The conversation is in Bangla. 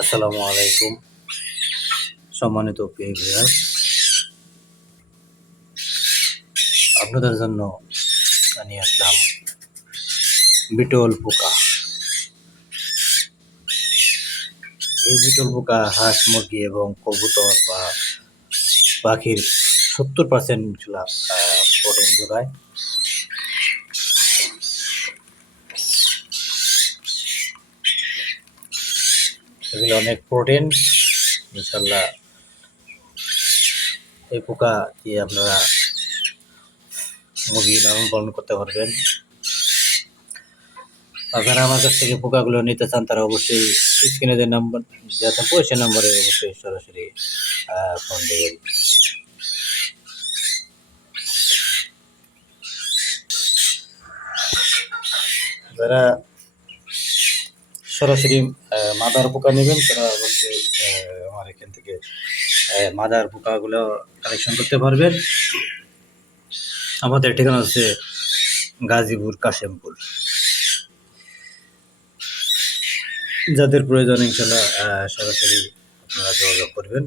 আসসালামু আলাইকুম। সম্মানিত প্রিয় ভিউয়ার্স, আপনাদের জন্য নিয়ে আসলাম বিটল পোকা। এই বিটল পোকা, হাঁস, মুরগি এবং কবুতর বা পাখির সত্তর পার্সেন্ট প্রোটিন যোগায়। এগুলো অনেক প্রোটিন ইনশাল্লাহ এই পোকা দিয়ে আপনারা মুরগি লালন পালন করতে পারবেন। আপনারা আমার কাছ থেকে পোকাগুলো নিতে চান, তারা অবশ্যই স্ক্রিনে যে নাম্বার যাতে পয়সা নাম্বারে অবশ্যই সরাসরি ফোন দেবেন যারা সরাসরি মাদার পোকা নেবেন তারা আহ, আমার এখান থেকে মাদার পোকাগুলো কালেকশন করতে পারবেন। আমাদের ঠিকানা হচ্ছে গাজীপুর কাশেমপুর। যাদের প্রয়োজন ইনশাল্লাহ সরাসরি আপনারা যোগাযোগ করবেন।